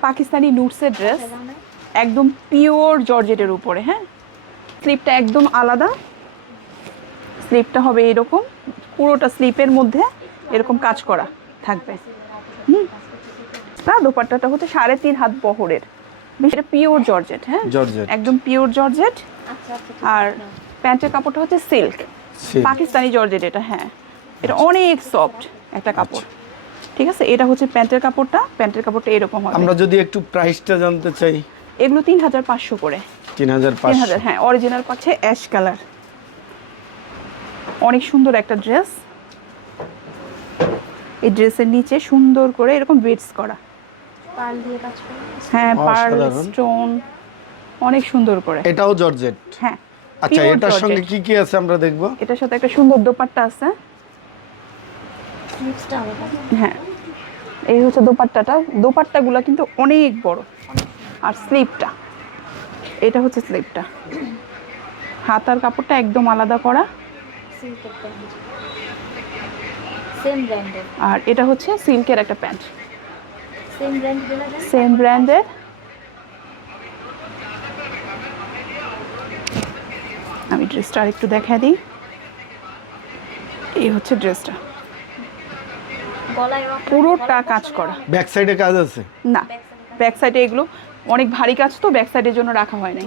পাকিস্তানি নুটসের ড্রেস একদম পিওর জর্জেটের উপরে হ্যাঁ? স্লিপটা একদম আলাদা। স্লিপটা হবে এরকম পুরোটা স্লিপের মধ্যে এরকম কাজ করা থাকবে। হুম? তা দোপাট্টাটা হচ্ছে সাড়ে তিন হাত বহরের। এটা পিওর জর্জেট হ্যাঁ? জর্জেট। একদম পিওর জর্জেট। আচ্ছা আচ্ছা আর প্যান্টের কাপড়টা হচ্ছে সিল্ক পাকিস্তানি জর্জেট এটা হ্যাঁ। এটা অনেক সফট একটা কাপড়। ঠিক আছে? এটা হচ্ছে প্যান্টের কাপড়টা। প্যান্টের কাপড়টা এরকম হবে। আমরা যদি একটু প্রাইসটা জানতে চাই। এগুলো তিন হাজার পাঁচশো করে। তিন হাজার তিন হাজার হ্যাঁ অরিজিনাল পাচ্ছে অ্যাশ কালার অনেক সুন্দর একটা ড্রেস এই ড্রেসের নিচে সুন্দর করে এরকম বেডস করা। পার্ল দিয়ে কাজ করে। হ্যাঁ পার্ল স্টোন অনেক সুন্দর করে। এটাও জর্জেট? হ্যাঁ আচ্ছা এটার সঙ্গে কি কি আছে আমরা দেখব? এটার সাথে একটা সুন্দর দোপাট্টা আছে। হ্যাঁ এই হচ্ছে দোপাট্টাটা। দোপাট্টাগুলো কিন্তু অনেক বড়। আর স্লিপটা এটা হচ্ছে স্লিপটা। হাতার কাপড়টা একদম আলাদা করা। আর এটা হচ্ছে সিল্কের একটা প্যান্ট। সেম ব্র্যান্ডের আমি ড্রেসটা আর একটু দেখা দিই। এই হচ্ছে ড্রেসটা পুরোটা কাজ করা। ব্যাক সাইডে কাজ আছে? না ব্যাক সাইডে এগুলো অনেক ভারী কাজ তো ব্যাক সাইডের জন্য রাখা হয় নাই।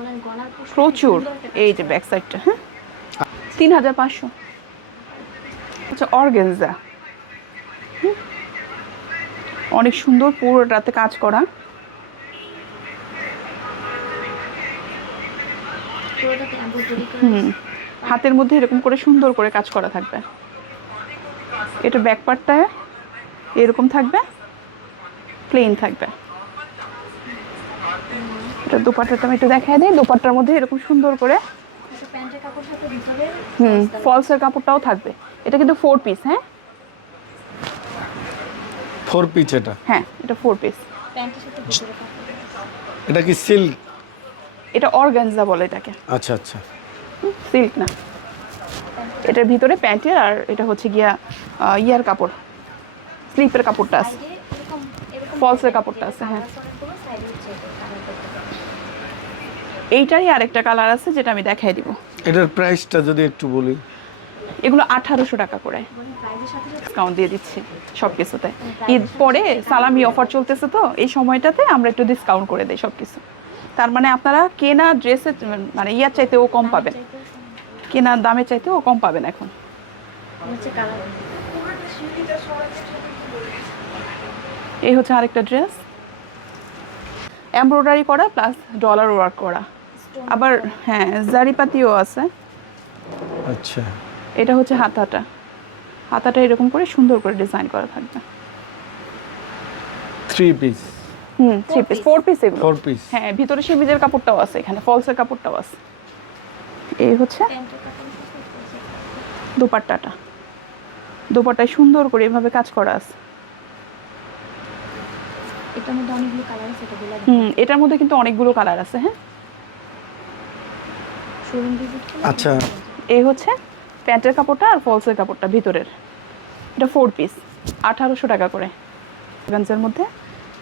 প্রচুর এই যে ব্যাক সাইডটা হ্যাঁ? তিন হাজার পাঁচশো। আচ্ছা অর্গেনজা অনেক সুন্দর পুরোটাতে কাজ করা। করা হুম হাতের মধ্যে এরকম করে সুন্দর করে কাজ করা থাকবে। এটা ব্যাক পার্টটা এরকম থাকবে? প্লেন থাকবে। এটা দুপাট্টাটা আমি একটু দেখাই দিই। দুপাট্টার মধ্যে এরকম সুন্দর করে হুম ফলসের কাপড়টাও থাকবে। এটা কিন্তু ফোর পিস হ্যাঁ? ফোর পিচ এটা? হ্যাঁ এটা ফোর পিস এটা কি সিল্ক এটা অর্গানজা বলে এটাকে। আচ্ছা আচ্ছা। সিল্ক না। এটার ভিতরে প্যান্টের আর এটা হচ্ছে গিয়া ইয়ার কাপড়। স্লিপের কাপড়টা আছে। ফলসের কাপড়টা আছে হ্যাঁ। এইটারই আরেকটা কালার আছে যেটা আমি দেখাই দিব। এটার প্রাইসটা যদি একটু বলি। এগুলো আঠারোশো টাকা করে। ডিসকাউন্ট দিয়ে দিচ্ছি সব কিছুতে। ঈদ পরে সালামি অফার চলতেছে তো এই সময়টাতে আমরা একটু ডিসকাউন্ট করে দিই সব কিছু। তার মানে আপনারা কেনা ড্রেসের মানে ইয়ার চাইতেও কম পাবেন। কেনা দামের চাইতেও কম পাবেন এখন। কালার এই হচ্ছে আরেকটা ড্রেস এমব্রয়ডারি করা প্লাস ডলার ওয়ার্ক করা। আবার হ্যাঁ জারিপাতিও আছে। আচ্ছা। এটা হচ্ছে হাতাটা। হাতাটা এরকম করে সুন্দর করে ডিজাইন করা থাকবে। Three piece hmm three piece four piece এগুলো। ফোর পিস হ্যাঁ ভিতরে সেমিজের কাপড়টাও আছে এখানে ফলসের কাপড়টাও আছে। এই হচ্ছে দোপাট্টাটা। দোপাট্টায় সুন্দর করে এভাবে কাজ করা আছে। এটার মধ্যে অনেকগুলো কালার আছে এটা হুম এটার মধ্যে কিন্তু অনেকগুলো কালার আছে হ্যাঁ? আচ্ছা। এই হচ্ছে প্যান্টের কাপড়টা আর ফলসের কাপড়টা ভিতরের। এটা ফোর পিস আঠারোশো টাকা করে। গঞ্জের মধ্যে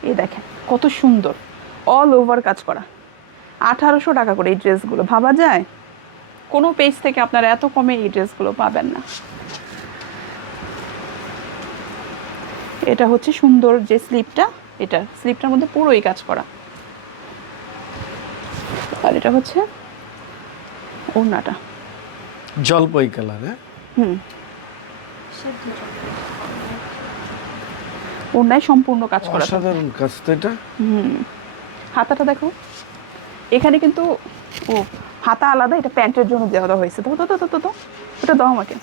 এই দেখেন কত সুন্দর অল ওভার কাজ করা। আঠারোশো টাকা করে এই ড্রেসগুলো ভাবা যায়? কোনো পেজ থেকে আপনারা এত কমে এই ড্রেসগুলো পাবেন না। এটা হচ্ছে সুন্দর যে স্লিপটা এটা স্লিপটার মধ্যে পুরোই কাজ করা। আর এটা হচ্ছে ওড়নাটা। জলপাই কালার হ্যাঁ? হুম। ওড়নায় সম্পূর্ণ কাজ করা। থাকে। অসাধারণ কাজ তো এটা। হুম। হাতাটা দেখো। এখানে কিন্তু ও হাতা আলাদা এটা প্যান্টের জন্য দেওয়া হয়েছে। তো তো তো তো, তো তো ওটা দাও আমাকে।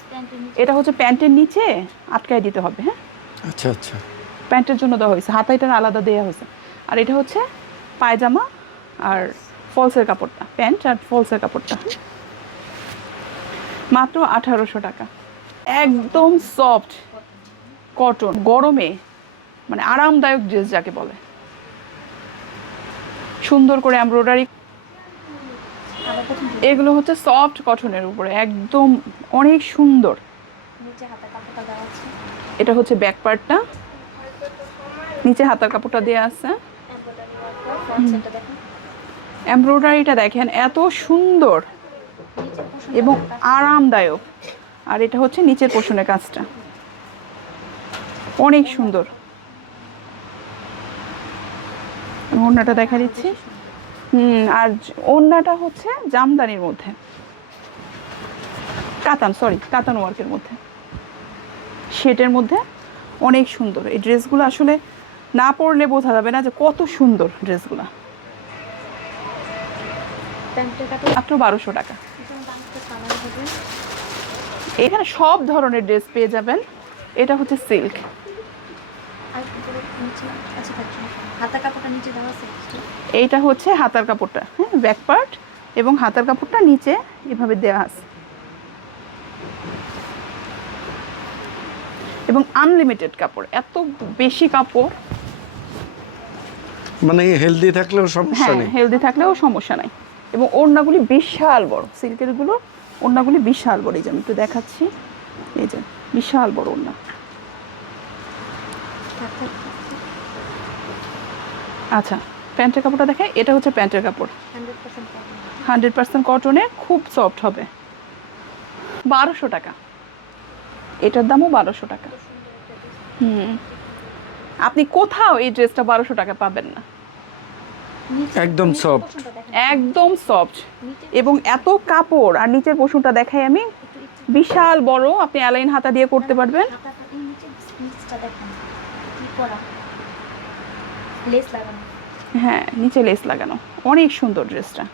এটা হচ্ছে প্যান্টের নিচে আটকায় দিতে হবে হ্যাঁ? আচ্ছা আচ্ছা। প্যান্টের জন্য দেওয়া হয়েছে। হাতা এটার আলাদা দেওয়া হয়েছে। আর এটা হচ্ছে পায়জামা আর ফলসের কাপড়টা প্যান্ট আর ফলসের কাপড়টা। মাত্র আঠারোশো টাকা। একদম সফট কটন গরমে মানে আরামদায়ক ড্রেস যাকে বলে। সুন্দর করে এমব্রয়ডারি। এগুলো হচ্ছে সফট কটনের উপরে একদম অনেক সুন্দর। এটা হচ্ছে ব্যাক পার্টটা। নিচে হাতার কাপড়টা দেওয়া আছে। এমব্রয়ডারিটা দেখেন এত সুন্দর এবং আরামদায়ক। আর এটা হচ্ছে নিচের পোষণের কাজটা। অনেক সুন্দর। ওড়নাটা দেখা দিচ্ছি। হুম আর ওড়নাটা হচ্ছে জামদানির মধ্যে। কাতান সরি কাতান ওয়ার্কের মধ্যে। শেটের মধ্যে অনেক সুন্দর। এই ড্রেসগুলো আসলে না পরলে বোঝা যাবে না যে কত সুন্দর ড্রেসগুলো। মাত্র বারোশো টাকা। এখানে সব ধরনের ড্রেস পেয়ে যাবেন। এটা হচ্ছে সিল্ক। এইটা হচ্ছে হাতার কাপড়টা। হ্যাঁ ব্যাক পার্ট এবং হাতার কাপড়টা নিচে এভাবে দেওয়া আছে। এবং আনলিমিটেড কাপড়। এত বেশি কাপড়। মানে হেলদি থাকলেও সমস্যা হ্যাঁ নেই। হেলদি থাকলেও সমস্যা নাই। এবং ওড়নাগুলি বিশাল বড় সিল্কেরগুলো ওড়নাগুলি বিশাল বড়। এই যে আমি একটু দেখাচ্ছি। এই যে বিশাল বড় ওড়না। আচ্ছা প্যান্টের কাপড়টা দেখে এটা হচ্ছে প্যান্টের কাপড়। হান্ড্রেড পার্সেন্ট কটনের খুব সফট হবে। বারোশো টাকা। এটার দামও বারোশো টাকা। হুম। আপনি কোথাও এই ড্রেসটা বারোশো টাকা পাবেন না। একদম সফট একদম সফট এবং এত কাপড় আর নিচের পশুটা দেখাই আমি বিশাল বড় আপনি অ্যালাইন হাতা দিয়ে করতে পারবেন। হ্যাঁ নিচে লেস লাগানো। অনেক সুন্দর ড্রেসটা